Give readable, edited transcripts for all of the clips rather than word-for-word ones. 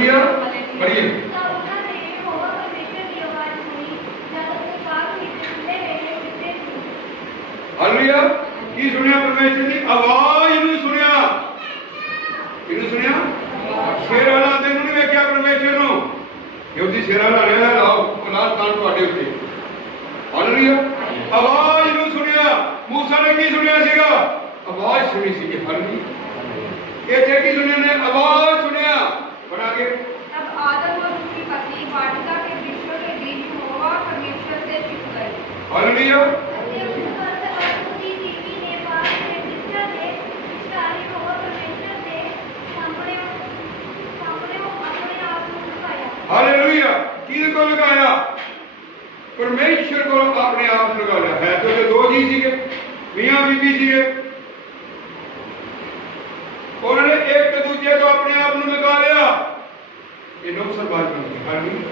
Hallelujah. पढ़िए। Hallelujah. की सुनिया परमेश्वर की आवाज नूं सुनिया। किनू सुनिया? शेर वाला आंदे नूं नहीं वेख्या परमेश्वर नूं। यहूदी शेर वाला ने लाओ लाल कान तुहाडे उत्ते। हालेलुया। आवाज नूं सुनिया। मूसा ने की सुनिया सीगा? आवाज सुनी सी। हालेलुया। इत्थे की सुनिया ने? आवाज सुनिया। पढ़ा के तब आदम और उसकी पत्नी वाटिका के वृक्षों के बीच यहोवा परमेश्वर से छिप गए। हालेलुया। हालेलुया। किहदे को लगाया? परमेश्वर को अपने आप लगाया है। तो ये दो जी सीगे, मियां बीबी सीगे, उन्होंने एक दूजे को अपने आप में लगा लिया। ये नौसरबाज बन गई। हालेलुया।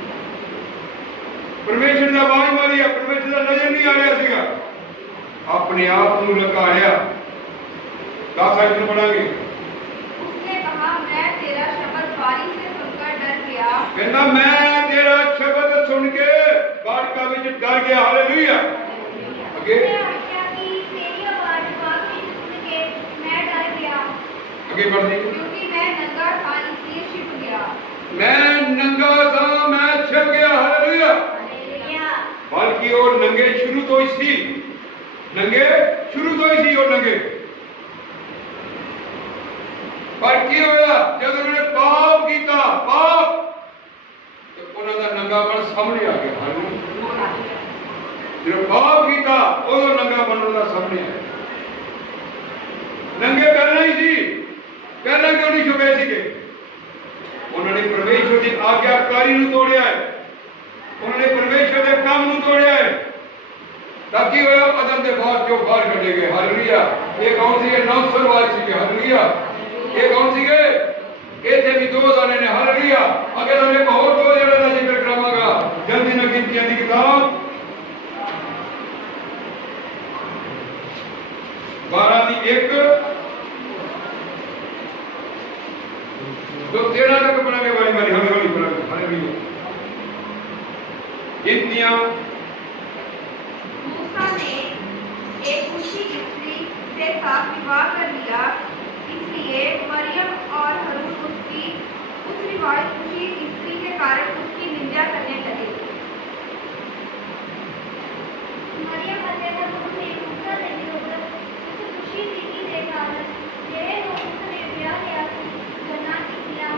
परमेश्वर ने आवाज मारी है, परमेश्वर का नजर नहीं आ रहा सीगा, अपने आप में लगा लिया। 10 आयत में पढ़ांगे। उसने कहा मैं तेरा शब्द बारी से सुनकर डर गया। कहना मैं तेरा शब्द सुन के बाड़का विच डर गया। हालेलुया। आगे आगे बढ़ दी। क्योंकि मैं नंगा था इसलिए छिप गया। मैं नंगा था, मैं छिप गया। हालेलुया। बल्कि और नंगे शुरू तो ही सी, नंगे शुरू तो ही सी और नंगे, पर की होया जब उन्होंने पाप किया, पाप तो उन्होंने नंगापन सामने आ गया। हालेलुया। जब पाप किया उदों नंगापन उन्होंने सामने आया। नंगे पहले ही सी, पहले क्यों नहीं छुपे सीगे? उन्होंने परमेश्वर की आज्ञाकारी नूं तोड़िया है, उन्होंने परमेश्वर के काम नूं तोड़िया है। ताकि होया अदम के बाद जो बाहर कटे गए। हालेलुया। ये कौन सी? नौसरवाज सीगे। हालेलुया। ये कौन सीगे? इत्थे भी दो जाने ने। हालेलुया। अगर मैं एक और दो जने का जिक्र करांगा जल्दी न गिनतियां की किताब 12 की 1 तो 13 तक पढ़ांगे। बारी बारी हमें हौली पढ़ांगे। हालेलुया। गिनतियां। मूसा ने एक ऊंची स्त्री से साथ विवाह कर लिया, इसलिए मरियम और हारून उसकी उस ऊंची स्त्री के कारण उसकी निंदा करने लगे। मरियम ਅਤੇ ਹਾरून ਨੇ मूसा ਦੇ ਵਿਰੁੱਧ ਉਸ ऊंची स्त्री ਦੇ ਕਾਰਨ ਜਿਹੜੇ ਲੋਕ ਉਸ ਨੇ ਵਿਆਹ ਲਿਆ ਸੀ ਗੱਲਾਂ ਕੀਤੀਆਂ।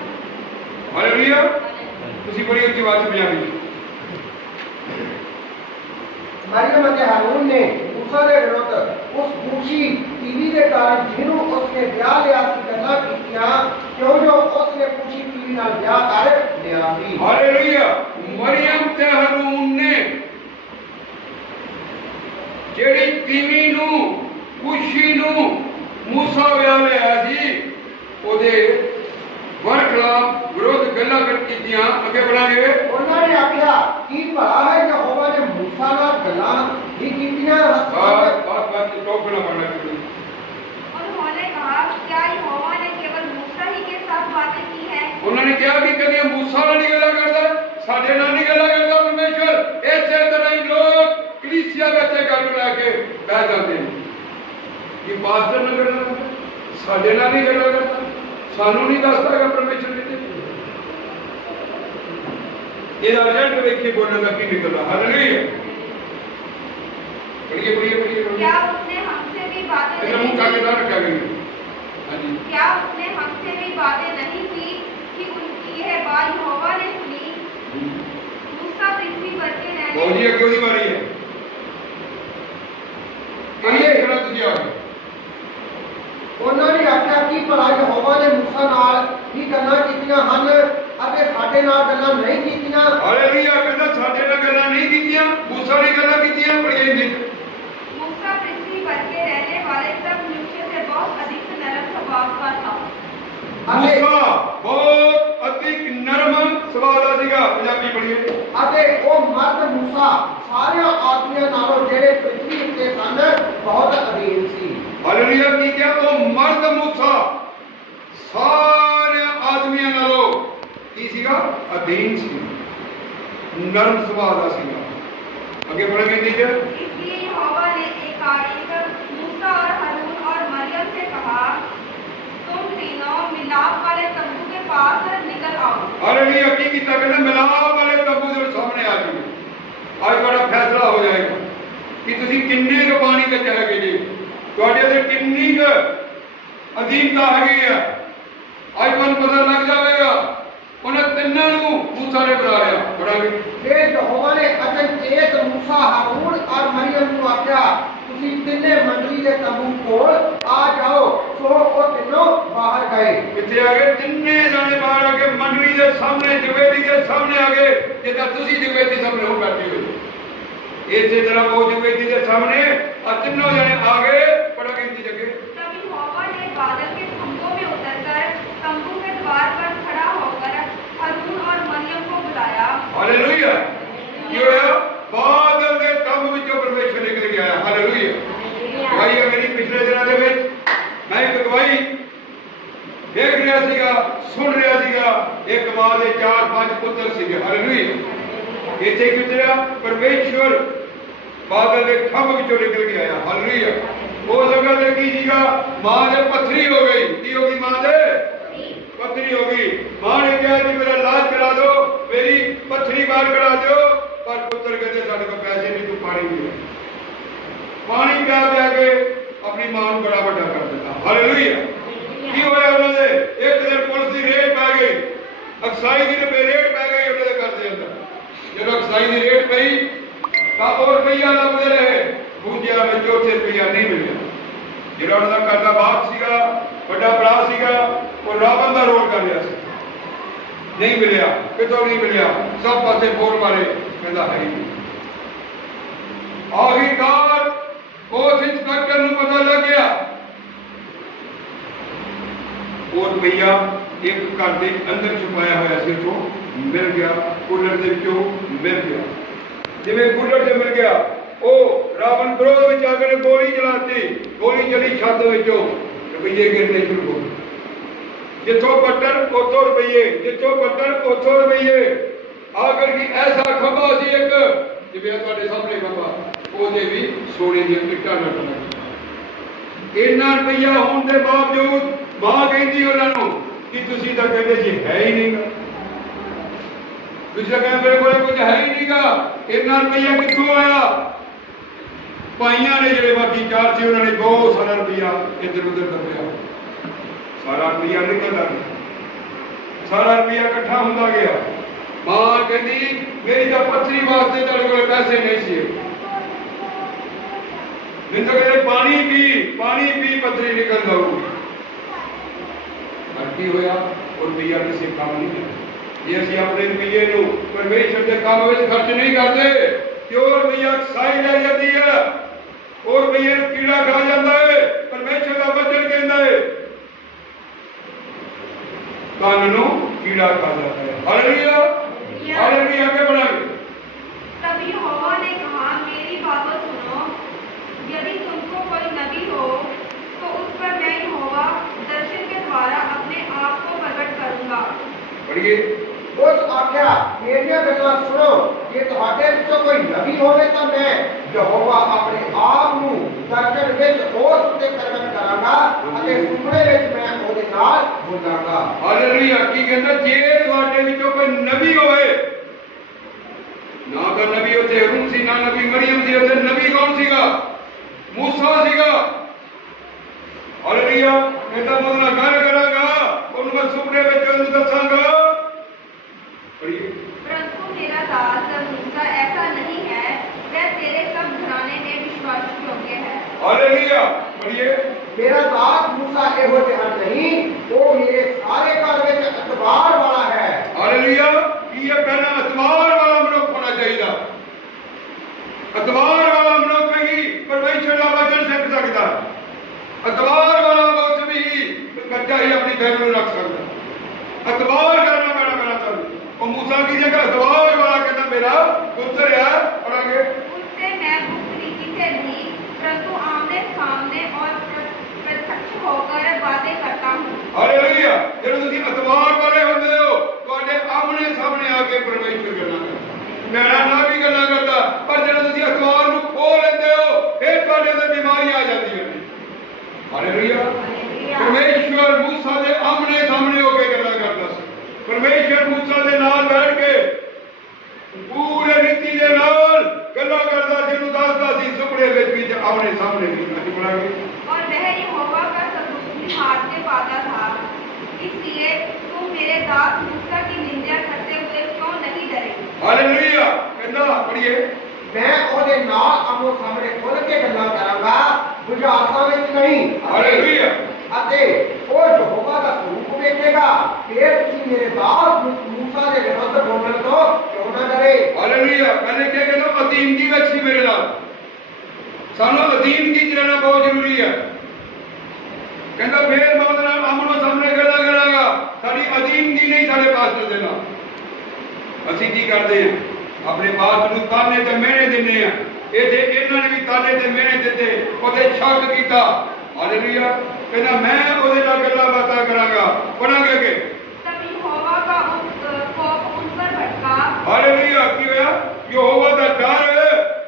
हालेलुया। ਤੁਸੀਂ ਬੜੀ ਉੱਚੀ ਆਵਾਜ਼ ਚ ਪੰਜਾਬੀ ਚ। मरियम और हारून ने मूसा के विरुद्ध उस ऊंची टीवी के कारण जिन्हों उसने ब्याह लिया सी गल्लां कीतियां, क्यों जो उसने ऊंची टीवी नाल ब्याह कर लिया सी। हालेलुया। मरियम ते हारून ने जेड़ी टीवी नूं खुशी नूं मूसा ब्याह लिया सी ओदे वर खिलाफ विरोध गल्लां कीतियां। अगे बढ़ांगे। उन्होंने आख्या की भला है यहोवा ने मूसा नाल गल्लां ही कीतियां। बात टोकना पड़ना चाहिए। उन्होंने कहा क्या यहोवा ने केवल मूसा ही के साथ बातें की है? उन्होंने कहा कि कभी मूसा नाल नहीं गल्लां करदा, साडे नाल नहीं गल्लां करदा परमेश्वर। इसे तरह ही लोग कलीसिया विच गल लैके बैठ जाते हैं कि पास्टर नाल गल्लां करदा, साडे नाल नहीं गल्लां करदा, सानू नहीं दसदा है परमेश्वर किते। ਇਹਦਾ ਰਿਜ਼ਲਟ ਵੇਖੀ बोलने का की निकला। हालेलुया। पढ़िए पढ़िए पढ़िए। क्या उसने हमसे भी बातें मुंह नहीं काके ना की? रखा गई। हां जी। क्या उसने हमसे भी बातें नहीं की कि उनकी यह बात यहोवा ने सुनी? मूसा पृथ्वी पर के रहने कौन जी क्यों नहीं मारी है? ये खड़ा तुझे आ गया। उन्होंने आख्या कि भला यहोवा ने मूसा नाल ही गल्लां कीतियां हन अते साडे नाल गल्लां नहीं कीतियां। हालेलुया। कहंदा साडे नाल गल्लां नहीं कीतियां, मूसा ने गल्लां कीतियां। पढ़िए हिंदी। मूसा पृथ्वी पर के रहने वाले सब मनुष्य से बहुत अधिक नरम स्वभाव का था। मूसा बहुत अधिक नरम सुभाव दा सीगा। पंजाबी पढ़िए। अते ओ मर्द मूसा सारे आदमियां नालों जेड़े पृथ्वी उत्ते सन बहुत अधीन सी। हालेलुया। की क्या? वो मर्द मूसा सारे आदमियों नालों की सीगा? ਸੀਗਾ? ਅਧੀਨ ਸੀ, ਨਰਮ ਸੁਭਾਅ ਦਾ ਸੀਗਾ। ਅੱਗੇ ਪੜ੍ਹਾਂਗੇ ਜੀ। इसलिए यहोवा ने एकाएक मूसा और हारून और मरियम से कहा, तुम तीनों मिलाप वाले तंबू के पास निकल आओ। हालेलुया। की कीता? कहते मिलाप वाले तंबू ਦੇ ਸਾਹਮਣੇ ਆ ਜਾਓ। ਅੱਜ ਤੁਹਾਡਾ ਫੈਸਲਾ ਹੋ ਜਾਏਗਾ ਕਿ ਤੁਸੀਂ ਕਿੰਨੇ ਕੁ ਪਾਣੀ ਵਿੱਚ ਹੈਗੇ ਜੀ, ਤੁਹਾਡੇ ਤੇ ਕਿੰਨੀ ਕੁ ਅਧੀਨਤਾ ਹੈਗੀ ਆ। ਅੱਜ ਤੁਹਾਨੂੰ ਪਤਾ ਲੱਗ ਜਾਵੇਗਾ। ਉਹਨਾਂ ਤਿੰਨਾਂ ਨੂੰ ਮੂਸਾ ਨੇ ਬੁਲਾ ਲਿਆ। ਪੜਾਂਗੇ। फिर यहोवा ने अचनचेत मूसा हारून और मरियम को आख्या, तुसी तिन्ने मंडली के तंबू कोल आ जाओ। सो वो तीनों बाहर गए। कितने आ गए? तिन्ने जाने बाहर आ गए, मंडली के सामने, जवेदी के सामने आ गए। जिदा तुसी जवेदी सामने हो बैठे हो, इसी तरह वो जवेदी के सामने तीनों जाने आ गए। पढ़ोगे इनकी जगह। तब यहोवा ने बादल के खंभों में उतरकर तंबू के द्वार पर खड़ा होकर हारून और मरियम को बुलाया। हालेलुया। ਕੀ ਹੋਇਆ? ਬਾਦਲ ਦੇ ਕੰਮ ਵਿੱਚੋਂ ਪਰਮੇਸ਼ਰ ਨਿਕਲ ਕੇ ਆਇਆ। ਹਾਲੇਲੂਇਆ। ਗਵਾਹੀ ਹੈ ਮੇਰੀ। ਪਿਛਲੇ ਦਿਨਾਂ ਦੇ ਵਿੱਚ ਮੈਂ ਇੱਕ ਗਵਾਹੀ ਦੇਖ ਰਿਹਾ ਸੀਗਾ, ਸੁਣ ਰਿਹਾ ਸੀਗਾ। ਇੱਕ ਮਾਂ ਦੇ 4-5 ਪੁੱਤਰ ਸੀਗੇ। ਹਾਲੇਲੂਇਆ। ਇੱਥੇ ਕਿਤਿਆ ਪਰਮੇਸ਼ਰ ਬਾਦਲ ਦੇ ਖੰਭ ਵਿੱਚੋਂ ਨਿਕਲ ਕੇ ਆਇਆ। ਹਾਲੇਲੂਇਆ। ਉਹ ਜਗ੍ਹਾ ਤੇ ਕੀ ਸੀਗਾ? ਮਾਂ ਦੇ ਪੱਥਰੀ ਹੋ ਗਈ। ਕੀ ਹੋ ਗਈ? ਮਾਂ ਦੇ पत्थरी होगी। मां ने कहा कि मेरा इलाज करा दो, मेरी पत्थरी बाहर करा दो। पर पुत्र कहते साढ़े को पैसे नहीं, तू पानी पी। पानी प्या प्या के अपनी मां को बड़ा बड़ा कर दिता। हालेलुया। की होया उन्होंने? एक दिन पुलिस की रेड पै गई, अक्साई की रेड पै गई उन्होंने घर के अंदर। जब अक्साई की रेड पई तो और रुपया लभते रहे, पूंजिया में चौथे रुपया नहीं मिले। ਜਿਹੜਾ ਉਹਨਾਂ ਦਾ ਘਰ ਦਾ ਬਾਪ ਸੀਗਾ, ਵੱਡਾ ਭਰਾ ਸੀਗਾ, ਉਹ ਰਾਵਣ ਦਾ ਰੋਲ ਕਰ ਰਿਹਾ ਸੀ। ਨਹੀਂ ਮਿਲਿਆ, ਕਿਤੋਂ ਨਹੀਂ ਮਿਲਿਆ, ਸਭ ਪਾਸੇ ਬੋਲ ਮਾਰੇ, ਕਹਿੰਦਾ ਹੈ ਹੀ ਨਹੀਂ। ਆਖਿਰਕਾਰ ਉਸ ਇੰਸਪੈਕਟਰ ਨੂੰ ਪਤਾ ਲੱਗ ਗਿਆ ਉਹ ਰੁਪਈਆ ਇੱਕ ਘਰ ਦੇ ਅੰਦਰ ਛੁਪਾਇਆ ਹੋਇਆ ਸੀ, ਉੱਥੋਂ ਮਿਲ ਗਿਆ, ਕੂਲਰ ਦੇ ਵਿੱਚੋਂ ਮਿਲ ਗਿਆ। ਜਿਵੇਂ ਕੂਲਰ 'ਚ ਮਿਲ ਗਿਆ, ਉਹ ਰਾਵਣ ਵਿਰੋਧ ਵਿੱਚ ਆ ਕੇ ਗੋਲੀ ਚਲਾਤੀ। ਗੋਲੀ ਚਲੀ ਛੱਤ ਵਿੱਚੋਂ, ਰੁਪਈਏ ਗਿਰਨੇ ਸ਼ੁਰੂ ਹੋ ਗਏ। ਜਿੱਥੋਂ ਪੱਟਣ ਉੱਥੋਂ ਰੁਪਈਏ, ਜਿੱਥੋਂ ਪੱਟਣ ਉੱਥੋਂ ਰੁਪਈਏ। ਆਖਰ ਕੀ ਐਸਾ ਖੰਭਾ ਸੀ ਇੱਕ, ਜਿਵੇਂ ਤੁਹਾਡੇ ਸਾਹਮਣੇ ਖੰਭਾ, ਉਹਦੇ ਵੀ ਸੋਨੇ ਦੀਆਂ ਇੱਟਾਂ ਲੱਗੀਆਂ। ਇੰਨਾ ਰੁਪਈਆ ਹੋਣ ਦੇ ਬਾਵਜੂਦ ਮਾਂ ਕਹਿੰਦੀ ਉਹਨਾਂ ਨੂੰ ਕਿ ਤੁਸੀਂ ਤਾਂ ਕਹਿੰਦੇ ਜੀ ਹੈ ਹੀ ਨਹੀਂਗਾ, ਤੁਸੀਂ ਕਹਿੰਦੇ ਮੇਰੇ ਕੋਲ ਕੁਝ ਹੈ ਹੀ ਨਹੀਂਗਾ। ਇੰਨਾ ਰੁਪਈਆ ਕਿੱਥੋਂ ਆਇਆ? ਭਾਈਆਂ ਨੇ ਜਿਹੜੇ ਬਾਕੀ 4 ਸੀ, ਉਹਨਾਂ ਨੇ ਬਹੁਤ ਸਾਰਾ ਰੁਪਈਆ ਇੱਧਰ ਉੱਧਰ ਦੱਬਿਆ। ਸਾਰਾ ਰੁਪਈਆ ਨਿਕਲਦਾ ਗਿਆ, ਸਾਰਾ ਰੁਪਈਆ ਇਕੱਠਾ ਹੁੰਦਾ ਗਿਆ। ਮਾਂ ਕਹਿੰਦੀ ਮੇਰੀ ਤਾਂ ਪੱਥਰੀ ਵਾਸਤੇ ਤੁਹਾਡੇ ਕੋਲ ਪੈਸੇ ਨਹੀਂ ਸੀ। ਨਹੀਂ ਤਾਂ ਕਹਿੰਦੇ ਪਾਣੀ ਪੀ ਪੱਥਰੀ ਨਿਕਲ ਜਾਊਗੀ। ਕੀ ਹੋਇਆ? ਉਹ ਰੁਪਈਆ ਕਿਸੇ ਕੰਮ ਨਹੀਂ ਆਇਆ। ਜੇ ਅਸੀਂ ਆਪਣੇ ਰੁਪਈਏ ਨੂੰ ਪਰਮੇਸ਼ਰ ਦੇ ਕੰਮ ਵਿੱਚ ਖਰਚ ਨਹੀਂ ਕਰਦੇ ਤੇ ਉਹ ਰੁਪਈਆ ਸਾਈ ਲੈ ਜਾਂਦੀ ਹੈ, ਉਹ ਰੁਪਈਏ ਨੂੰ ਕੀੜਾ ਖਾ ਜਾਂਦਾ ਹੈ। ਪਰਮੇਸ਼ਰ ਦਾ ਵਚਨ ਕਹਿੰਦਾ ਹੈ ਕੰਨ ਨੂੰ ਕੀੜਾ ਖਾ ਜਾਂਦਾ ਹੈ। ਹਾਲੇਲੂਇਆ। हालेलुया। आगे बढ़ाएंगे। तब यहोवा ने कहा, मेरी बातों सुनो। यदि तुमको कोई नबी हो तो उस पर मैं यहोवा दर्शन के द्वारा अपने आप को प्रकट करूंगा। पढ़िए। उस आख्या मेरिया गल्लां सुनो, जे तुहाडे विचों कोई नबी होवे तां मैं यहोवा अपने आप ਨੂੰ ਦਰਸ਼ਨ ਵਿੱਚ ਉਸ ਉੱਤੇ ਪ੍ਰਗਟ ਕਰਾਂਗਾ ਅਤੇ ਸੁਪਨੇ ਵਿੱਚ ਮੈਂ ਉਹਦੇ ਨਾਲ ਬੋਲਾਂਗਾ। ਹਾਲੇਲੂਇਆ। ਕੀ ਕਹਿੰਦਾ? ਜੇ ਤੁਹਾਡੇ ਵਿੱਚੋਂ ਕੋਈ ਨਬੀ ਹੋਵੇ, ਨਾ ਤਾਂ ਨਬੀ ਉੱਥੇ ਹਾरून ਸੀ, ਨਾ ਨਬੀ ਮਰੀਮ ਸੀ। ਉੱਥੇ ਨਬੀ ਕੌਣ ਸੀਗਾ? ਮੂਸਾ ਸੀਗਾ। ਹਾਲੇਲੂਇਆ। ਕਹਿੰਦਾ ਮੈਂ ਉਹਦੇ ਨਾਲ ਗੱਲ ਕਰਾਂਗਾ, ਉਹਨੂੰ ਮੈਂ ਸੁਪਨੇ ਵਿੱਚ ਉਹਨੂੰ ਦੱਸਾਂਗਾ। परंतु मेरा दास मूसा ऐसा नहीं है, वह तेरे सब घराने में विश्वास योग्य है। हालेलुया। पढ़िए। मेरा दास मूसा ਇਹੋ ਜਿਹਾ ਨਹੀਂ, ਉਹ ਮੇਰੇ ਸਾਰੇ ਘਰ ਵਿੱਚ ਇਤਬਾਰ ਵਾਲਾ ਹੈ। हालेलुया। ਕੀ ਇਹ ਪਹਿਲਾਂ ਇਤਬਾਰ ਵਾਲਾ ਮਨੁੱਖ ਹੋਣਾ ਚਾਹੀਦਾ। ਇਤਬਾਰ ਵਾਲਾ ਮਨੁੱਖ ਹੀ ਪਰਮੇਸ਼ਰ ਦਾ ਵਚਨ ਸਿੱਖ ਸਕਦਾ। ਇਤਬਾਰ ਵਾਲਾ ਮਨੁੱਖ ਵੀ ਕੱਚਾ ਹੀ ਆਪਣੀ ਬੈਠ ਨੂੰ ਰੱਖ ਸਕਦਾ। ਇਤਬਾਰ ਕਰਨਾ ਪੈਣਾ ਮੇਰਾ ਤੁਹਾਨੂੰ। ਉਹ मूसा की जगह इतबार वाला कहना मेरा पुत्र है। और आगे उससे मैं गुप्त रीति से नहीं, परंतु आमने सामने और प्रत्यक्ष होकर बातें करता हूँ। हालेलुया। ਜਦੋਂ ਤੁਸੀਂ ਇਤਬਾਰ ਵਾਲੇ ਹੁੰਦੇ ਹੋ, ਤੁਹਾਡੇ ਆਮਣੇ ਹਾਲੇਲੂਇਆ। परमेश्वर मूसा के आमने सामने होके गल्लां करदा सी। परमेश्वर मूसा के नाल बैठ के पूरे रीति के नाल गल्लां करदा सी, उहनूं दसदा सी सुपने विच भी ते आमने सामने भी। असीं पढ़ांगे। और वह यहोवा का सन्दूक भी हाथ में पाता था, इसलिए तुम मेरे दास मूसा की निंदा करते हुए क्यों नहीं डरे? हालेलुया। कहंदा पढ़िए, मैं ਉਹਦੇ ਨਾਲ ਆਮੋ ਸਾਹਮਣੇ ਖੁੱਲ ਕੇ ਗੱਲਾਂ ਕਰਾਂਗਾ, ਬੁਝਾਰਤਾਂ ਵਿੱਚ ਨਹੀਂ। ਹਾਲੇਲੂਇਆ। ਅਤੇ ਉਹ ਯਹੋਵਾ ਦਾ ਸਰੂਪ ਵੇਖੇਗਾ, ਫਿਰ ਤੁਸੀਂ ਮੇਰੇ ਦਾਸ ਮੂਸਾ ਦੇ ਵਿਰੁੱਧ ਬੋਲਣ ਤੋਂ ਕਿਉਂ ਨਾ ਡਰੇ। हालेलुया। पहले क्या कहना, अधीनगी विच सी मेरे नाल। सानू अधीनगी च रहना बहुत जरूरी है। कहंदा फिर मैं ਉਹਦੇ ਨਾਲ ਆਮੋ ਸਾਹਮਣੇ ਗੱਲਾਂ ਕਰਾਂਗਾ। साडी अधीनगी नहीं साडे पास्टर दे नाल। ਅਸੀਂ ਕੀ ਕਰਦੇ ਹਾਂ, अपने बाप ਨੂੰ ताने ते मेहने दिंदे आ। इथे इन्हां ने भी ताने ते मेहने दिते, ਉਹਦੇ शक कीता। हालेलुया। कहना मैं ਉਹਦੇ ਨਾਲ ਗੱਲਾਂ ਬਾਤਾਂ ਕਰਾਂਗਾ। पढ़ांगे अगे। तब यहोवा का कोप उन पर भड़का हालेलुया। की होया, यहोवा दा डर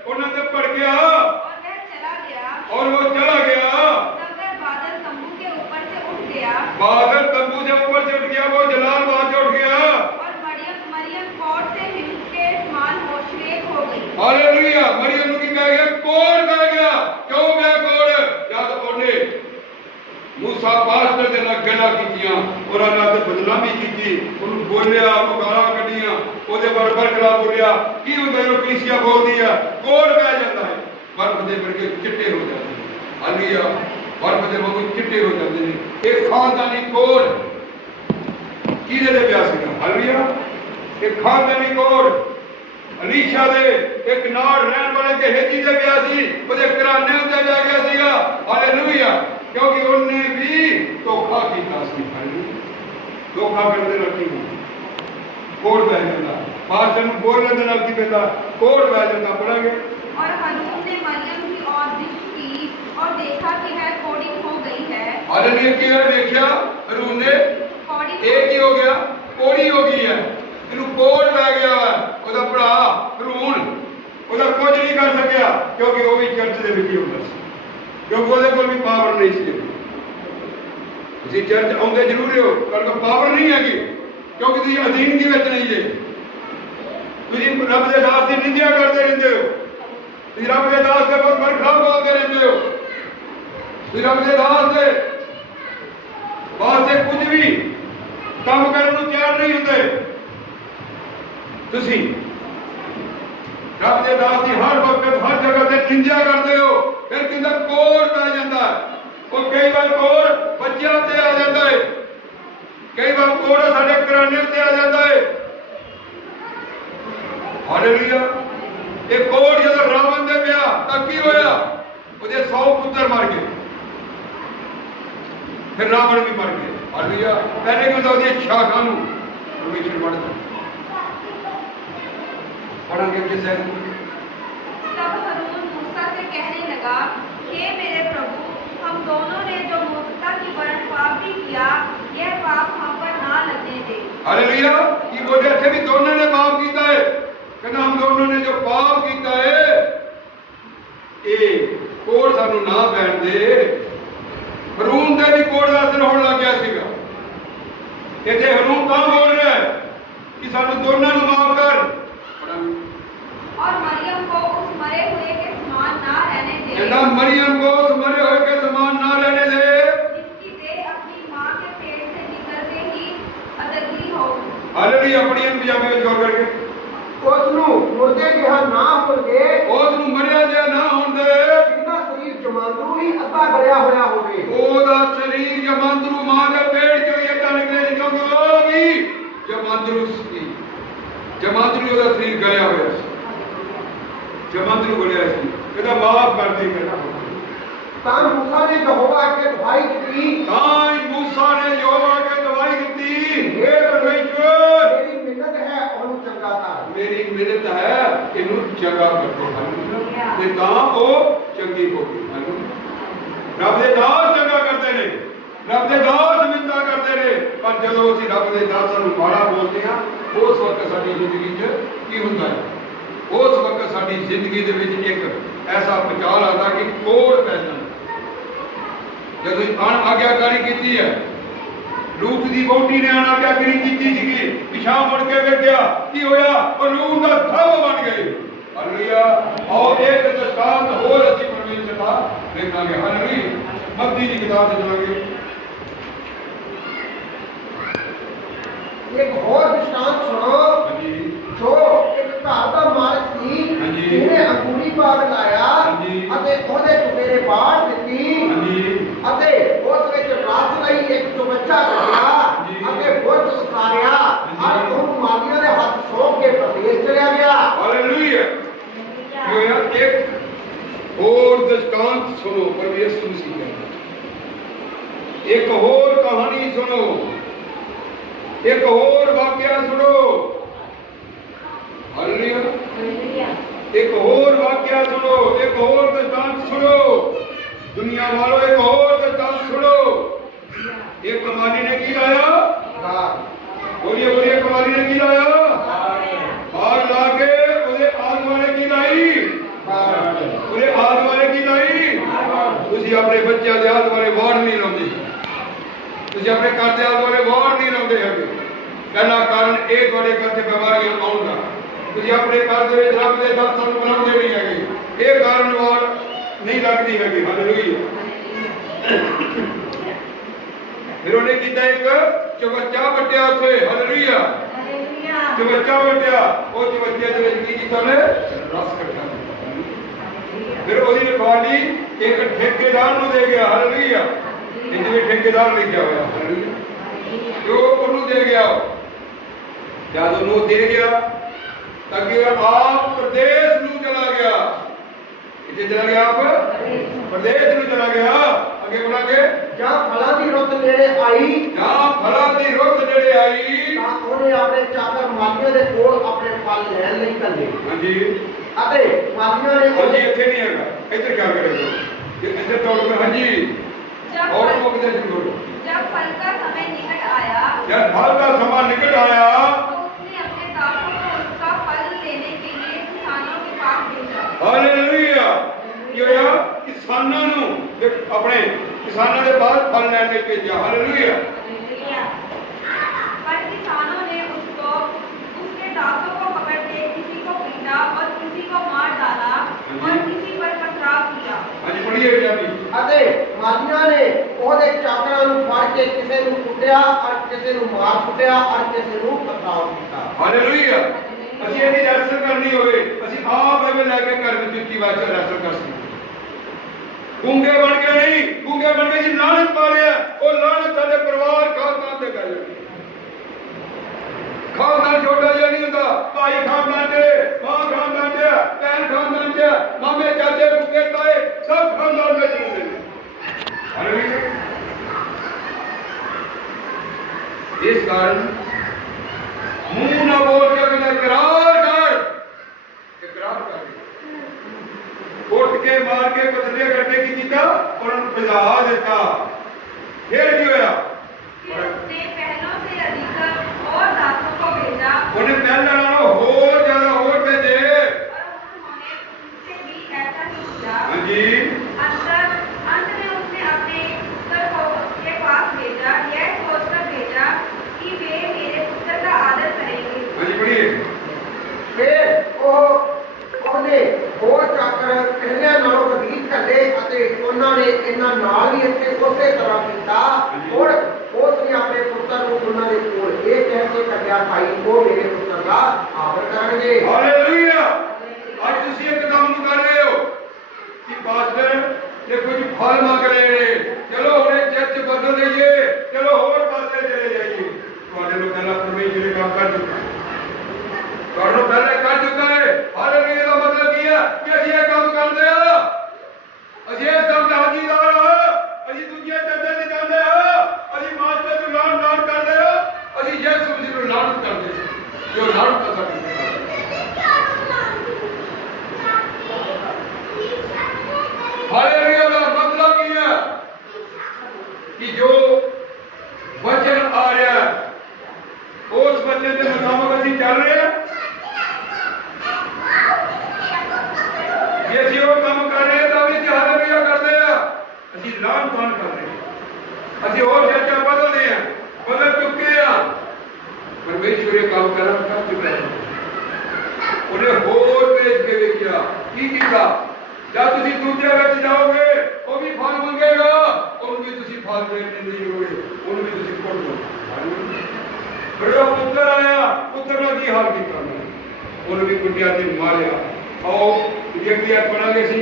ਉਹਨਾਂ ਤੇ ਭੜ ਗਿਆ और वह चला गया। और वो चला गया। तब वह बादल तंबू के ऊपर से उठ गया बादल तंबू से ऊपर से उठ गया, वो जलाल वहां से उठ गया। और मरियम कोट से हिम के समान होशरेक हो गई। हालेलुया। मरियम ਨੂੰ ਕੀ ਕਹਿ ਗਿਆ, ਕੋੜ ਕਹਿ ਗਿਆ। ਕਿਉਂ ਗਿਆ ਕੋੜ? ਜਦ ਉਹਨੇ मूसा पास्टर ਦੇ ਨਾਲ ਗੱਲਾਂ ਕੀਤੀਆਂ, ਉਹਨਾਂ ਨਾਲ ਤੇ ਬਦਨਾਮੀ ਕੀਤੀ, ਉਹਨੂੰ ਬੋਲਿਆ, ਉਹਨੂੰ ਗਾਲਾਂ ਕੱਢੀਆਂ, ਉਹਦੇ ਬਰਖਲਾ ਬੋਲਿਆ। ਕੀ ਹੁੰਦਾ ਜੋ ਕਲੀਸਿਆ ਬੋਲਦੀ ਆ, ਕੋੜ ਪੈ ਜਾਂਦਾ ਹੈ। ਬਰਫ਼ ਦੇ ਵਰਗੇ ਚਿੱਟੇ ਹੋ ਜਾਂਦੇ ਨੇ। ਹਾਲੇਲੂਇਆ। ਬਰਫ਼ ਦੇ ਵਾਂਗੂ ਚਿੱਟੇ ਹੋ ਜਾਂਦੇ ਨੇ। ਇਹ ਖਾਨਦਾਨੀ ਕੋੜ ਕਿਹਦੇ ਤੇ ਪਿਆ ਸੀਗਾ? ਹਾਲੇਲੂਇਆ। ਇਹ ਖਾਨਦਾਨੀ ਕੋੜ ਅਲੀਸ਼ਾ ਦੇ ਇੱਕ ਨਾਲ ਰਹਿਣ ਵਾਲੇ ਗੇਹਜੀ ਦੇ ਪਿਆ ਸੀ, ਉਹਦੇ ਘਰਾਣੇ ਉੱਤੇ ਜਾ ਗਿਆ ਸੀਗਾ। ਹਾਲੇਲੂਇਆ। क्योंकि उन्हें भी धोखा किया। धोखा करने लगी कोड़ पै जाता, पास्टर नूं बोलने दे नाल की पैंदा, कोड़ पै जाता। पढ़ांगे। और हारून ने मरियम की ओर दृष्टि की और देखा कि वह कोड़ी हो गई है। हालेलुया। की होया, देखिया हारून ने कोड़ी ਇਹ ਕੀ ਹੋ ਗਿਆ, ਕੋੜੀ ਹੋ ਗਈ ਹੈ। ਇਹਨੂੰ ਕੋੜ ਪੈ ਗਿਆ। ਉਹਦਾ ਭਰਾ ਹਾरून ਉਹਦਾ ਕੁਝ ਨਹੀਂ ਕਰ ਸਕਿਆ, ਕਿਉਂਕਿ ਉਹ ਵੀ ਚਰਚ ਦੇ ਵਿੱਚ ਹੀ ਹੁੰਦਾ ਸੀ। क्योंकि ਉਹਦੇ ਕੋਲ ਵੀ ਪਾਵਰ ਨਹੀਂ ਸੀ। ਤੁਸੀਂ ਚਰਚ ਆਉਂਦੇ ਜ਼ਰੂਰ ਹੋ, ਪਰ ਕੋ ਪਾਵਰ ਨਹੀਂ ਹੈਗੀ, ਕਿਉਂਕਿ ਤੁਸੀਂ ਅਧੀਨਗੀ ਵਿੱਚ ਨਹੀਂ ਜੇ। ਤੁਸੀਂ ਰੱਬ ਦੇ ਦਾਸ ਦੀ ਨਿੰਦਿਆ ਕਰਦੇ ਰਹਿੰਦੇ ਹੋ। ਤੁਸੀਂ ਰੱਬ ਦੇ ਦਾਸ ਦੇ ਬਹੁਤ ਬਰਖਲਾਫ ਬੋਲਦੇ ਰਹਿੰਦੇ ਹੋ। ਤੁਸੀਂ ਰੱਬ ਦੇ ਦਾਸ ਦੇ ਵਾਸਤੇ ਕੁਝ ਵੀ ਕੰਮ ਕਰਨ ਨੂੰ ਤਿਆਰ ਨਹੀਂ ਹੁੰਦੇ। ਤੁਸੀਂ ਰੱਬ ਦੇ ਦਾਸ ਦੀ ਹਰ ਵਕਤ ਹਰ ਜਗ੍ਹਾ ਤੇ ਨਿੰਦਿਆ ਕਰਦੇ ਹੋ। ਫਿਰ ਕਿੰਦਾ ਕੋੜ ਪੈ ਜਾਂਦਾ। ਉਹ ਕਈ ਵਾਰ ਕੋੜ ਬੱਚਿਆਂ ਤੇ ਆ ਜਾਂਦਾ ਹੈ, ਕਈ ਵਾਰ ਕੋੜ ਸਾਡੇ ਘਰਾਣੇ ਤੇ ਆ ਜਾਂਦਾ ਹੈ। ਹਾਲੇਲੂਇਆ। ਇਹ ਕੋੜ ਜਦੋਂ ਰਾਵਣ ਦੇ ਪਿਆ ਤਾਂ ਕੀ ਹੋਇਆ? ਉਹਦੇ 100 ਪੁੱਤਰ ਮਰ ਗਏ, ਫਿਰ ਰਾਵਣ ਵੀ ਮਰ ਗਏ। ਹਾਲੇਲੂਇਆ। ਪਹਿਲੇ ਕਹਿੰਦਾ ਉਹਦੀ ਸ਼ਾਖਾ ਨੂੰ ਪਰਮੇਸ਼ਰ ਵੜਦਾ। पढ़ांगे किसे? तब हारून मूसा से कहने लगा, हे मेरे प्रभु, हम दोनों ने जो मूर्खता की वर्ण पाप भी किया, यह पाप हम पर ना लगने दे। हालेलुया। की बोले थे भी दोनों ने पाप किया है। कहना हम दोनों ने जो पाप किया है, ये कोड़ सानू ना पैण दे। हारून ते भी कोड़ दा असर होने लग गया सीगा। इथे हारून तां बोल रहा है कि सानू दोनों नू माफ कर। और मरियम को उस मरे हुए के समान ना रहने दे। कहना मरियम को उस मरे हुए के समान ना रहने दे, जिसकी देह अपनी मां के पेट से निकलते ही अदगली हो। हालेलुया। अपनी पंजाबी में गौर करके ਉਸ ਨੂੰ ਮੁਰਦੇ ਜਿਹਾ ਨਾ ਹੋਣਗੇ, ਉਸ ਨੂੰ ਮਰਿਆ ਜਿਹਾ ਨਾ ਹੋਣ ਦੇ, ਜਿਹਦਾ ਸਰੀਰ ਜਮਾਂਦਰੂ ਹੀ ਅੱਧਾ ਗਲਿਆ ਹੋਇਆ ਹੋਵੇ। ਉਹਦਾ ਸਰੀਰ ਜਮਾਂਦਰੂ ਮਾਂ ਦੇ ਪੇਟ ਚੋਂ ਹੀ ਅੱਧਾ ਨਿਕਲੇ ਸੀ, ਕਿਉਂਕਿ ਉਹ ਵੀ ਜਮਾਂਦਰੂ ਸੀ। ਜਮਾਂਦਰੂ ਉਹਦਾ ਸਰੀਰ ਗਲਿਆ ਹੋਇਆ ਸੀ, ਜਮਾਂਦਰੂ ਗਲਿਆ ਸੀ। ਕਹਿੰਦਾ ਮਾਫ ਕਰ ਦੇ। ਕਹਿੰਦਾ ਤਾਂ ਮੂਸਾ ਨੇ ਯਹੋਵਾ ਅੱਗੇ ਦੁਹਾਈ ਦਿੱਤੀ, ਤਾਂ ਮੂਸਾ ਨੇ ਯਹੋਵਾ ਅੱਗੇ ਦੁਹਾਈ ਦਿੱਤੀ, हे ਪਰਮੇਸ਼ਵਰ, ਮੇਰੀ ਮਿੰਨਤ ਹੈ ਉਹਨੂੰ ਚੰਗਾ ਕਰ। ਮੇਰੀ ਮਿਹਨਤ ਹੈ, ਇਹਨੂੰ ਚੰਗਾ ਕਰ ਦੇ। ਤੇ ਤਾਂ ਉਹ ਚੰਗੀ ਹੋ ਗਈ। ਰੱਬ ਦੇ ਦਾਸ ਚੰਗਾ ਕਰਦੇ ਨੇ, ਰੱਬ ਦੇ ਦਾਸ ਮਿੰਨਤਾਂ ਕਰਦੇ ਨੇ। ਪਰ ਜਦੋਂ ਅਸੀਂ ਰੱਬ ਦੇ ਦਾਸਾਂ ਨੂੰ ਮਾੜਾ ਬੋਲਦੇ ਹਾਂ, ਉਸ ਵਕਤ ਸਾਡੀ ਜ਼ਿੰਦਗੀ 'ਚ ਕੀ ਹੁੰਦਾ ਹੈ? ਉਸ ਵਕਤ ਸਾਡੀ ਜ਼ਿੰਦਗੀ ਦੇ ਵਿੱਚ ਇੱਕ ਐਸਾ ਭੁਚਾਲ ਆਉਂਦਾ ਕਿ ਕੋੜ ਪੈ ਜਾਂਦਾ। ਜਦੋਂ ਅਣ ਆਗਿਆਕਾਰੀ ਕੀਤੀ ਹੈ, ਲੂਤ ਦੀ ਵਹੁਟੀ ਨੇ ਅਣ ਆਗਿਆਕਾਰੀ ਕੀਤੀ ਸੀਗੀ, ਪਿਛਾਂਹ ਮੁੜ ਕੇ ਵੇਖਿਆ ਕੀ ਹੋਇਆ, ਉਹ ਨੂਰ ਦਾ ਥੰਮ ਬਣ ਗਏ। ਹਾਲੇਲੂਇਆ। ਔਰ ਇੱਕ ਦਸਤਾਨ ਹੋਰ ਅਸੀਂ ਪਰਮੇਸ਼ਰ ਦਾ ਵੇਖਾਂਗੇ। ਹਾਲੇਲੂਇਆ। ਮੱਤੀ ਦੀ ਕਿਤਾਬ ਚ ਜਾਵਾਂਗੇ। एक और दृष्टांत सुनो। ਹਾਂਜੀ जो एक घर का मालिक ਸੀ, ਹਾਂਜੀ। ਜਿਹਨੇ ਅੰਗੂਰੀ ਬਾਗ ਲਾਇਆ ਹਾਂਜੀ। ਅਤੇ ਉਹਦੇ ਚੁਫੇਰੇ ਬਾੜ ਦਿੱਤੀ ਹਾਂਜੀ ਅਤੇ ਉਸ ਵਿੱਚ ਰਸ ਲਈ ਇੱਕ ਚੁਬੱਚਾ ਕੱਢਿਆ ਹਾਂਜੀ। ਅਤੇ ਬੁੱਝ ਉਤਾਰਿਆ ਹਾਂਜੀ। ਅਤੇ ਉਹ ਮਾਲੀਆਂ ਦੇ ਹੱਥ ਸੌਂਪ ਕੇ ਪ੍ਰਦੇਸ਼ ਚਲਿਆ ਗਿਆ। ਹਾਲੇਲੂਇਆ। ਕੀ ਹੋਇਆ? ਇੱਕ ਹੋਰ ਦਸਤਾਨ ਸੁਣੋ ਪਰਮੇਸ਼ਰ ਮਸੀਹ ਦਾ। ਇੱਕ ਹੋਰ ਕਹਾਣੀ ਸੁਣੋ, ਇੱਕ ਹੋਰ ਵਾਕਿਆ ਸੁਣੋ। ਹਾਲੇਲੂਇਆ। ਇੱਕ ਹੋਰ ਵਾਕਿਆ ਸੁਣੋ, ਇੱਕ ਹੋਰ ਦਸਤਾਨ ਸੁਣੋ। ਦੁਨੀਆ ਵਾਲੋ ਇੱਕ ਹੋਰ ਦਸਤਾਨ ਸੁਣੋ। ਇੱਕ ਕਮਾਨੀ ਨੇ ਕੀ ਲਾਇਆ? ਬੋਲੀਏ ਬੋਲੀਏ, ਕਮਾਨੀ ਨੇ ਕੀ ਲਾਇਆ? ਬਾੜ ਲਾ ਕੇ ਉਹਦੇ ਆਦ ਵਾਲੇ ਕੀ ਲਾਈ? ਉਹਦੇ ਆਦ ਵਾਲੇ ਕੀ ਲਾਈ? ਤੁਸੀਂ ਆਪਣੇ ਬੱਚਿਆਂ ਦੇ ਆਦ ਵਾਲੇ ਵਾੜ ਨਹੀਂ ਲਾਉਂਦੇ, ਤੁਸੀਂ ਆਪਣੇ ਘਰ ਦੇ ਆਦ ਵਾਲੇ ਵਾੜ ਨਹੀਂ ਲਾਉਂਦੇ ਹੈਗੇ। ਪਹਿਲਾ ਕਾਰਨ ਇਹ ਤੁਹਾਡੇ ਘਰ 'ਚ ਬਿਮਾਰੀਆਂ ਆਉਣ ਦਾ, ਤੁਸੀਂ ਆਪਣੇ ਘਰ ਦੇ ਵਿੱਚ ਰੱਬ ਦੇ ਦਰਸ਼ਨ ਨੂੰ ਬਣਾਉਂਦੇ ਨਹੀਂ ਹੈਗੇ। ਇਹ ਕਾਰਨ ਵਾੜ ਨਹੀਂ ਲੱਗਦੀ ਹੈਗੀ। ਹਾਲੇਲੂਇਆ। ਫਿਰ ਉਹਨੇ ਕੀਤਾ ਇੱਕ ਚਵੱਚਾ ਵੱਟਿਆ ਉੱਥੇ। ਹਾਲੇਲੂਇਆ। ਚਵੱਚਾ ਵੱਟਿਆ, ਉਹ ਚਵੱਚੇ ਦੇ ਵਿੱਚ ਕੀ ਕੀਤਾ ਉਹਨੇ? ਰਸ ਕੱਢਿਆ। ਫਿਰ ਉਹਦੀ ਰਖਵਾਲੀ ਇੱਕ ਠੇਕੇਦਾਰ ਨੂੰ ਦੇ ਗਿਆ। ਹਾਲੇਲੂਇਆ। ਇਹਦੇ ਵਿੱਚ ਠੇਕੇਦਾਰ ਲਿਖਿਆ ਹੋਇਆ। ਹਾਲੇਲੂਇਆ। ਜੋ ਉਹਨੂੰ ਦੇ ਗਿਆ, ਜਦ ਉਹਨੂੰ ਦੇ ਗਿਆ ਤਾਂ ਕਿ ਆਪ ਪ੍ਰਦੇਸ਼ ਨੂੰ ਚਲਾ ਗਿਆ। ਕਿੱਥੇ ਚਲਾ ਗਿਆ? ਆਪ ਪ੍ਰਦੇਸ਼ ਨੂੰ ਚਲਾ ਗਿਆ। ਅੱਗੇ ਬੁਲਾਂਗੇ, ਜਾਂ ਫਲਾਂ ਦੀ ਰੁੱਤ ਨੇੜੇ ਆਈ, ਜਾਂ ਫਲਾਂ ਦੀ ਰੁੱਤ ਨੇੜੇ ਆਈ, ਤਾਂ ਉਹਨੇ ਆਪਣੇ ਚਾਕਰ ਮਾਲੀਆਂ ਦੇ ਕੋਲ ਆਪਣੇ ਫਲ ਲੈਣ ਲਈ ਘੱਲੇ। ਹਾਂਜੀ ਅਤੇ ਮਾਲੀਆਂ ਨੇ ਹਾਂਜੀ, ਇੱਥੇ ਨਹੀਂ ਹੈਗਾ, ਇੱਧਰ ਕਿਆ ਕਰੇਗਾ? ਇੱਧਰ ਤੋੜ ਕੇ। ਹਾਂਜੀ और मुकदे छोड़ो। जब फल का समय निकट आया, जब फल का समय निकट आया, तो उसने अपने दासों को उसका फल लेने के लिए किसानों के पास भेजा। हालेलुया। ਕੀ ਹੋਇਆ? ਕਿਸਾਨਾਂ ਨੂੰ ਆਪਣੇ ਕਿਸਾਨਾਂ ਦੇ ਬਾਅਦ ਫਲ ਲੈਣ ਲਈ ਭੇਜਿਆ। ਹਾਲੇਲੂਇਆ। पर किसानों ने उसको उसके दासों को पकड़ के किसी को पीटा और किसी को मार डाला और किसी पर पथराव किया। ਹਾਂਜੀ ਪੜ੍ਹੀਏ ਪੰਜਾਬੀ। ਅਤੇ ਮਾਲੀਆਂ ਨੇ ਉਹਦੇ ਚਾਕਰਾਂ ਨੂੰ ਫੜ ਕੇ ਕਿਸੇ ਨੂੰ ਕੁੱਟਿਆ ਔਰ ਕਿਸੇ ਨੂੰ ਮਾਰ ਸੁੱਟਿਆ ਔਰ ਕਿਸੇ ਨੂੰ ਪਥਰਾਵ ਕੀਤਾ। ਹਾਲੇਲੂਇਆ। ਅਸੀਂ ਇਹਦੀ ਰੈਸਲ ਕਰਨੀ ਹੋਵੇ, ਅਸੀਂ ਆਪ ਐਵੇਂ ਲੈ ਕੇ ਘਰ ਵਿੱਚ ਉੱਚੀ ਆਵਾਜ਼ 'ਚ ਰੈਸਲ ਕਰ ਸਕਦੇ। ਗੂੰਗੇ ਬਣ ਕੇ ਨਹੀਂ, ਗੂੰਗੇ ਬਣ ਕੇ ਜੀ ਲਾਹਨਤ ਪਾ ਰਿਹਾ, ਉਹ ਲਾਹਨਤ ਸਾਡੇ ਪਰਿਵਾਰ ਖਾਨਦਾਨ ਤੇ ਪੈ ਜਾਣੀ। ਖਾਨਦਾਨ ਛੋਟਾ ਜਿਹਾ ਨਹੀਂ ਹੁੰਦਾ। ਭਾਈ ਖਾਨਦਾਨ 'ਚ, ਮਾਂ ਖਾਨਦਾਨ 'ਚ, ਭੈਣ ਖਾਨਦਾਨ 'ਚ, ਮਾਮੇ ਚਾਚੇ ਫੁੱਫੇ ਤਾਏ ਸਭ ਖਾਨਦਾਨ ਵਿੱਚ ਹੁੰਦੇ ਨੇ। ਹਾਲੇਲੂਇਆ। ਇਸ ਕਾਰਨ ਮੂੰਹ ਨਾ ਬੋਲ ਕੇ ਕਹਿੰਦਾ ਇਕਰਾਰ ਕਰ, ਇਕਰਾਰ ਕਰ। ਉੱਠ ਕੇ ਮਾਰ ਕੇ ਪਤਲੇ ਕੱਟੇ ਕੀ ਕੀਤਾ? ਉਹਨਾਂ ਨੂੰ ਭਜਾ ਦਿੱਤਾ। ਫਿਰ ਕੀ ਹੋਇਆ? फिर उसने पहलों से अधिक और दासों को भेजा ਉਹਨੇ ਪਹਿਲਾਂ ਨਾਲੋਂ ਹੋਰ ਜ਼ਿਆਦਾ ਹੋਰ ਭੇਜੇ। और उन्होंने उनसे भी ऐसा ही किया। ਹਾਂਜੀ अंत में उसने अपने पुत्र को के पास भेजा, यह सोचकर भेजा कि वे मेरे पुत्र का आदर करेंगे। ਹਾਂਜੀ ਪੜ੍ਹੀਏ। ਫਿਰ ਉਹਨੇ ਹੋਰ ਚਾਕਰ ਪਹਿਲਿਆਂ ਨਾਲੋਂ ਵਧੇਰੇ ਘੱਲੇ ਅਤੇ ਉਹਨਾਂ ਨੇ ਇਹਨਾਂ ਨਾਲ ਵੀ ਉਸੇ ਤਰ੍ਹਾਂ ਕੀਤਾ। ਹੁਣ ਉਸ ਨੇ ਆਪਣੇ ਪੁੱਤਰ ਨੂੰ ਉਹਨਾਂ ਦੇ ਕੋਲ ਇਹ ਕਹਿ ਕੇ ਕੱਢਿਆ, ਭਾਈ ਉਹ ਮੇਰੇ ਪੁੱਤਰ ਦਾ ਆਦਰ ਕਰਨਗੇ। ਹਾਲੇਲੂਇਆ। ਅੱਜ ਤੁਸੀਂ ਇੱਕ ਕੰਮ ਨੂੰ ਕਰ ਰਹੇ ਹੋ ਕਿ ਪਾਸਟਰ ਨੇ ਕੁਝ ਫਲ ਮੰਗ ਰਹੇ ਨੇ, ਚਲੋ ਹੁਣੇ ਚਰਚ ਬਦਲ ਦਈਏ, ਚਲੋ ਹੋਰ ਪਾਸੇ ਚਲੇ ਜਾਈਏ। ਤੁਹਾਡੇ ਨੂੰ ਪਹਿਲਾਂ ਪਰਮੇਸ਼ਰ ਨੇ ਕੰਮ ਕਰ ਚੁੱਕਾ ਹੈ, ਤੁਹਾਨੂੰ ਪਹਿਲੇ ਕਰ ਚੁੱਕਾ ਹੈ। ਹਾਲੇਲੂਇਆ ਦਾ ਮਤਲਬ ਕੀ ਹੈ? ਕਿ ਅਸੀਂ ਇਹ ਕੰਮ ਕਰਦੇ ਹਾਂ, ਅਸੀਂ ਇਸ ਕੰਮ ਦੇ ਹੱਕੀਦਾਰ ਹਾਂ, ਅਸੀਂ ਦੂਜੇ ਚਰਚਾਂ ਤੇ ਜਾਂਦੇ ਹਾਂ, ਅਸੀਂ ਮਾਸਟਰ ਨੂੰ ਲਾਹਨਤ ਕਰਦੇ ਹਾਂ, ਅਸੀਂ ਯਿਸੂ ਮਸੀਹ ਨੂੰ ਲਾਹਨਤ ਕਰਦੇ ਹਾਂ ਜੋ ਲਾਹਨਤ ਕਰ ਸਕਦਾ। ਹਾਲੇਲੂਇਆ ਦਾ ਮਤਲਬ ਕੀ ਹੈ? ਕਿ ਜੋ ਵਚਨ ਆ ਰਿਹਾ ਹੈ ਉਸ ਵਚਨ ਦੇ ਮੁਤਾਬਕ ਅਸੀਂ ਚੱਲ ਰਹੇ ਹਾਂ। ਜੇ ਅਸੀਂ ਉਹ ਕੰਮ ਕਰ ਰਹੇ ਤਾਂ ਵੀ ਅਸੀਂ ਹਾਲੇਲੂਇਆ ਕਰਦੇ ਹਾਂ, ਅਸੀਂ ਲਾਹਨਤ ਕਰ ਰਹੇ ਹਾਂ। ਅਸੀਂ ਹੋਰ ਚਰਚਾ ਬਦਲਦੇ ਆ, ਬਦਲ ਚੁੱਕੇ ਆ। ਪਰਮੇਸ਼ਵਰ ਇਹ ਕੰਮ ਕਰ ਚੁੱਕਾ ਹੈ। ਉਹਨੇ ਹੋਰ ਭੇਜ ਕੇ ਵੇਖਿਆ ਕੀ ਕੀਤਾ। ਜਦ ਤੁਸੀਂ ਦੂਜੇ ਵਿੱਚ ਜਾਓਗੇ ਉਹ ਵੀ ਫਲ ਮੰਗੇਗਾ, ਉਹਨੂੰ ਵੀ ਤੁਸੀਂ ਫਲ ਦੇਣ ਦੀ ਲੋੜ ਹੈ, ਉਹਨੂੰ ਵੀ ਤੁਸੀਂ ਕੁੱਟ ਲਓ। ਫਿਰ ਉਹ ਪੁੱਤਰ ਆਇਆ, ਪੁੱਤਰ ਨੇ ਕੀ ਹਾਲ ਕੀਤਾ, ਉਹਨੂੰ ਵੀ ਕੁੱਟਿਆ ਤੇ ਮਾਰਿਆ। और ये क्या पढ़ांगे सी।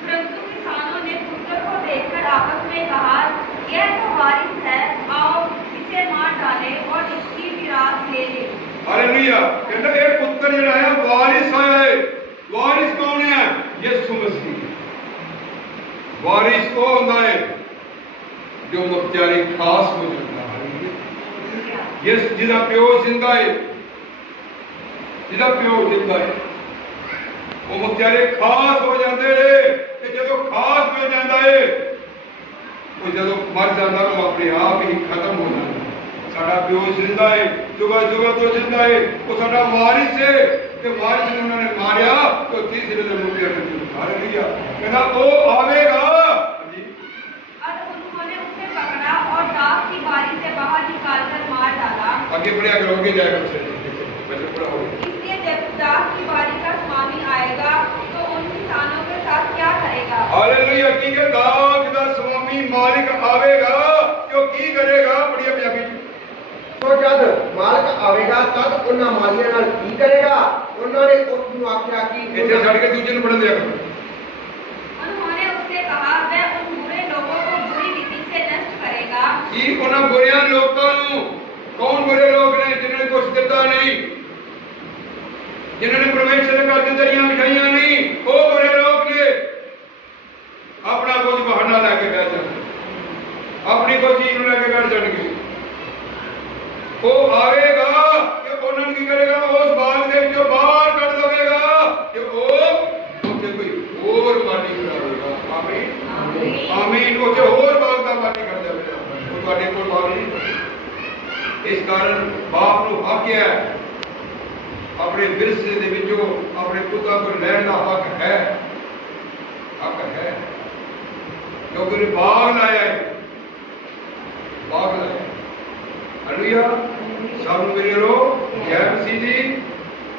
परंतु किसानों ने पुत्र को देखकर आपस में कहा, यह तो वारिस है, आओ इसे मार डाले और इसकी विरासत ले ले। हालेलुया। कहता है पुत्र जिहड़ा है वारिस आया है। वारिस कौन है? यीशु मसीह। वारिस वो होता है जो मुख्तियारी खास हो जाता है। यस जिहदा प्यो जिंदा है, जिहदा प्यो जिंदा है, वो मुख्तियारे खास हो जाते हैं। कि जो खास हो जाता है वो जो मर जाता है वो अपने आप ही खत्म हो जाता है। साडा प्यो जिंदा है, जुगा जुगा तो जिंदा है, वो साडा वारिस है। कि वारिस ने उन्होंने मारिया तो तीसरे दिन मुख्तियार हालेलुया। कहना वो आवेगा। और उन्होंने उसे पकड़ा और दाख की बारी से बाहर निकालकर मार डाला। आगे बढ़िया करोगे जाएगा वैसे पूरा हो गया। इसलिए जब दाख की बारी का स्वामी आएगा तो उन किसानों के साथ क्या करेगा? हालेलुया। की के दाख दा स्वामी मालिक आवेगा तो की करेगा? बढ़िया पंजाबी। तो जब मालिक आवेगा तब उन्हां मालियां नाल की करेगा? उन्होंने उस ਨੂੰ आख्या कि इथे छड़ के दूजे ਨੂੰ पढ़न दिया करो। उन्होंने उससे कहा, वह उन बुरे लोगों को बुरी रीति से नष्ट करेगा। की उन्हां बुरे लोगों ਨੂੰ कौन बुरे लोग ने जिन्होंने कुछ दिता नहीं, जिन्होंने परमेश्वर के घर दरियां बिछाइयां नहीं, वो बुरे लोग ने अपना कुछ बहाना लेके बैठ जाते, अपनी कोई चीज लेके बैठ जाएंगे। वो आएगा कि उन्होंने की करेगा? उस बाग के जो बाहर कर देगा कि वो उनके कोई और माटी कराएगा। आमीन आमीन। वो जो और बाग का माटी कर देगा वो ਤੁਹਾਡੇ ਕੋਲ बाग नहीं। इस कारण बाप ਨੂੰ हक है अपने विरसे ਦੇ ਵਿੱਚੋਂ अपने पुत्तां को ਲੈਣ ਦਾ हक है, हक है। क्योंकि बाग लाया है, बाग लाया। हालेलुया। सब मेरे रो जय मसीह जी।